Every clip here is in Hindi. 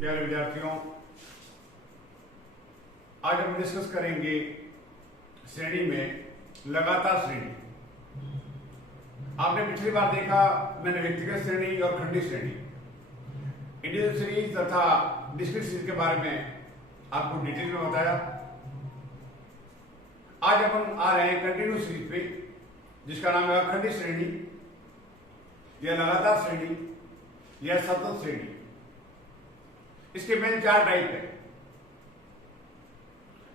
प्यारे विद्यार्थियों, आज हम डिस्कस करेंगे श्रेणी में लगातार श्रेणी। आपने पिछली बार देखा, मैंने व्यक्तिगत श्रेणी और खंडी श्रेणी, इंडिविजुअल सीरीज तथा डिस्क्रीट सीरीज के बारे में आपको डिटेल में बताया। आज अपन आ रहे हैं कंटिन्यूस सीरीज पे, जिसका नाम है खंडी श्रेणी या लगातार श्रेणी या सतत श्रेणी। इसके मेन 4 टाइप है।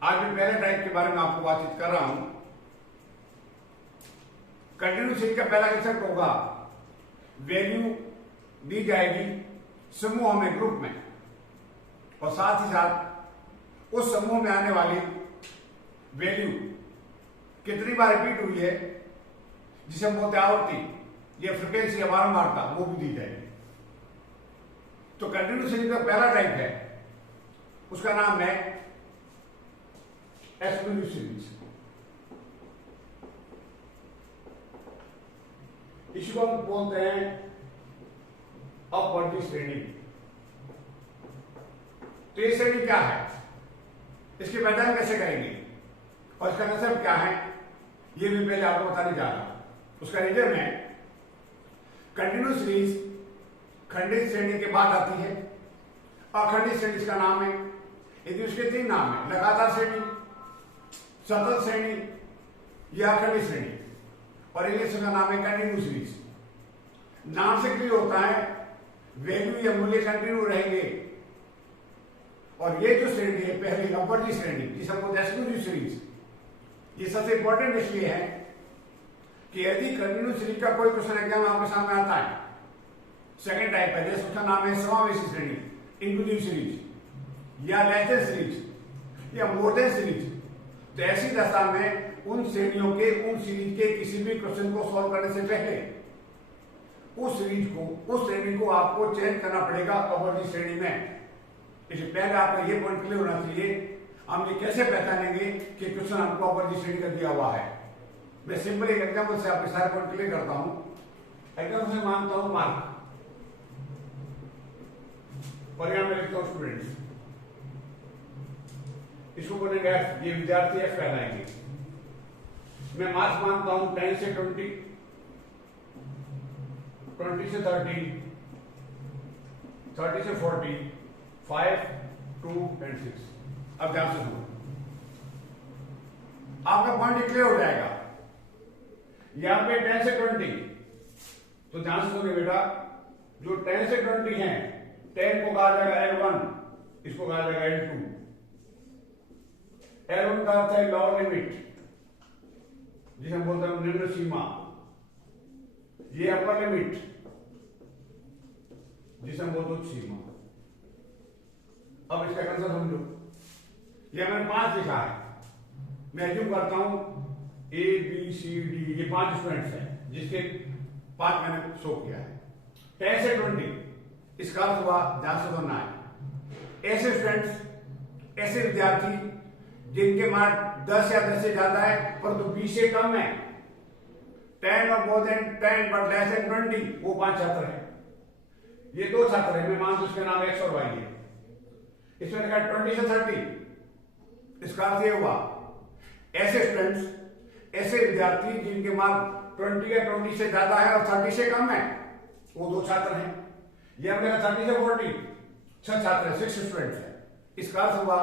आज मैं पहले टाइप के बारे में आपको बातचीत कर रहा हूं। कंटिन्यूस सीरीज का पहला कंसेप्ट होगा, वैल्यू दी जाएगी समूह में, ग्रुप में, और साथ ही साथ उस समूह में आने वाली वैल्यू कितनी बार रिपीट हुई है, जिसे हम बोलते हैं आवृत्ति या फ्रिक्वेंसी या बारंबारता, वो भी दी जाएगी। तो कंटिन्यूस सीरीज का पहला टाइप है, उसका नाम है एक्सक्लूसिव सीरीज। इसको हम बोलते हैं अपवर्ती श्रेणी। तो ये श्रेणी क्या है, इसकी पहचान कैसे करेंगे और इसका कंसेप्ट क्या है, ये भी पहले आपको बताने जा रहा हूं। उसका रीजन है, कंटिन्यूस सीरीज खंडित श्रेणी के बाद आती है। अखंडित श्रेणी का नाम है, यदि उसके 3 नाम है, लगातार श्रेणी, सतत श्रेणी या अखंडित श्रेणी, और इंग्लिश का नाम है कंटिन्यूस सीरीज। नाम से क्लियर होता है वैल्यू या मूल्य कंटिन्यू रहेंगे। और ये जो श्रेणी है, पहली अपवर्ती श्रेणी, जिसे हम बोलते हैं एक्सक्लूसिव सीरीज, ये सबसे इंपॉर्टेंट इसलिए है कि यदि कंटिन्यूस सीरीज का कोई क्वेश्चन एग्जाम आपके सामने आता है, सेकेंड टाइप है, जैसे उसका नाम है समावेशी श्रेणी, इंक्लूसिव सीरीज या लेस देन सीरीज या मोर देन सीरीज, तो ऐसी दशा में उन श्रेणियों के, उन सीरीज के किसी भी क्वेश्चन को सॉल्व करने से पहले उस सीरीज को, उस श्रेणी को आपको चेंज करना पड़ेगा अपवर्ती श्रेणी में। इससे पहले आपका ये पॉइंट क्लियर होना चाहिए, हम ये कैसे पहचानेंगे कि क्वेश्चन हमको अपवर्ती श्रेणी का दिया हुआ है। मैं सिंपल एक एग्जाम्पल से आपके सारे पॉइंट क्लियर करता हूं। एग्जाम्पल से मानता हूं मार्क, परिणाम में लिखता हूं स्टूडेंट्स, इसको बोलेंगे एफ, ये विद्यार्थी एफ कहलाएंगे। मैं मार्क्स मानता हूं 10 से 20, 20 से 30, 30 से 40, 5, 2 and 6। अब ध्यान से सुनो, आपका पॉइंट क्लियर हो जाएगा। यहां पे 10 से 20, तो ध्यान से सुनिए बेटा, जो 10 से 20 है, 10 को कहा जाएगा L1, इसको कहा जाएगा L2। L1 का अर्थ है लोअर लिमिट, जिसे हम बोलते हैं निम्न सीमा। ये अपर लिमिट, जिसे हम बोलते हैं उच्च सीमा। अब इसका कंसेप्ट समझो। ये मैंने 5 लिखा है, मैं एज्यूम करता हूं A B C D, ये 5 स्टूडेंट्स हैं, जिसके 5 मैंने शो किया है। 10 से 20, इसका अर्थ हुआ, ध्यान से सुनना है, ऐसे स्टूडेंट्स, ऐसे विद्यार्थी जिनके मार्क 10 या 10 से ज्यादा है परंतु 20 से कम है, 10 और more than 10 but less than 20, वो 5 छात्र हैं। ये 2 छात्र हैं, मैं मानता हूं उसके नाम X और Y है। इसमें लिखा 20 से 30, इसका अर्थ ये हुआ, ऐसे स्टूडेंट्स, ऐसे विद्यार्थी जिनके मार्क 20 या 20 से ज्यादा है और 30 से कम है, वो 2 छात्र हैं। ये हमने कहा 30 से 40, 6 छात्र हैं, 6 स्टूडेंट्स हैं। इसका अर्थ हुआ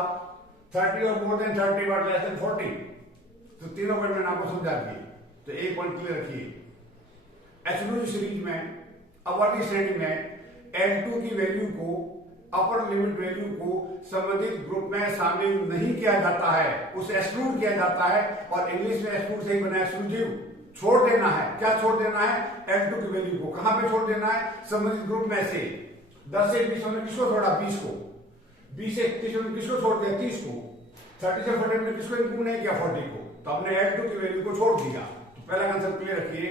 30 और more than 30 but less than 40। तो तीनों पॉइंट मैंने आपको समझा दिए, तो एक पॉइंट क्लियर रखिए। एक्सक्लूसिव सीरीज में, अपवर्ती श्रेणी में, L2 की वैल्यू को, अपर लिमिट वैल्यू को संबंधित ग्रुप में शामिल नहीं किया जाता है, उसे एक्सक्लूड किया जाता है। और इंग्लिश में एक्सक्लूड से ही बना एक्सक्लूसिव, छोड़ देना है। क्या छोड़ देना है? L2 की वैल्यू को। कहां पे छोड़ देना है? संबंधित ग्रुप में से 10 से 20 में किसको छोड़ा? 20 को। 20 से 30 में किसको छोड़ दिया? 30 को। 30 से 40 में किसको इंक्लूड नहीं किया? 40 को। तो हमने L2 की वैल्यू को छोड़ दिया। तो पहला कंसेप्ट क्लियर रखिए,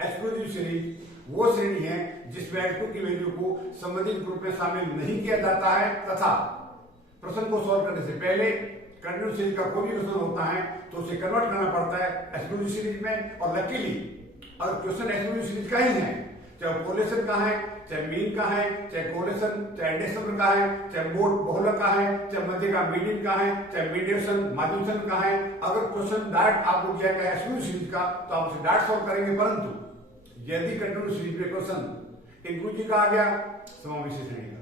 एक्सक्लूसिव सीरीज वो श्रेणी है जिसमें L2 की वैल्यू को संबंधित ग्रुप में शामिल नहीं किया जाता है तथा प्रश्न को सॉल्व करने से पहले कंटिन्यूस सीरीज का कोई भी क्वेश्चन होता है तो उसे कन्वर्ट करना पड़ता है एक्सक्लूसिव सीरीज में। और लकीली अगर क्वेश्चन एक्सक्लूसिव सीरीज का ही है, चाहे कोरिलेशन का है चाहे मीन का है, चाहे कोलेशन, चाहे इंडेक्स का है, चाहे मोड बहुलक का है, चाहे मध्य का मीडियन का है, चाहे मीडिएशन माध्यम का है। अगर क्वेश्चन डायरेक्ट आपको दिया गया है सीरीज का तो आप उसे डायरेक्ट सॉल्व करेंगे, परंतु यदि कंटिन्यूस सीरीज में क्वेश्चन इंक्लूसिव का आ गया, समावेशी श्रेणी का,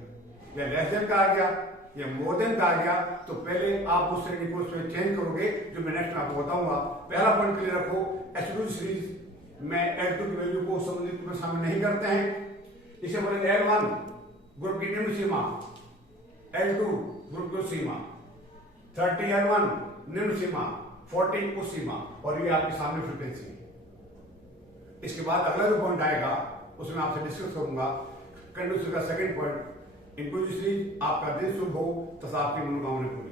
या लेस देन का आ गया, या मोर देन का आ गया, तो पहले आप उस श्रेणी को उसमें चेंज करोगे, जो मैं नेक्स्ट में आपको बताऊंगा। पहला पॉइंट क्लियर रखो, एक्सक्लूसिव सीरीज में L2 की वैल्यू को संबंधित में शामिल नहीं करते हैं। इसे बोलेंगे L1 ग्रुप की निम्न सीमा, L2 ग्रुप की सीमा, 30 L1 निम्न सीमा, 40 उच्च सीमा, और ये आपके सामने फ्रीक्वेंसी है। इसके बाद अगला जो पॉइंट आएगा उसमें आपसे डिस्कस करूंगा कंटिन्यूस का सेकंड पॉइंट, इंक्लूसिव सीरीज आपका दिन शुभ हो तथा आपकी मनोकामना पूरी।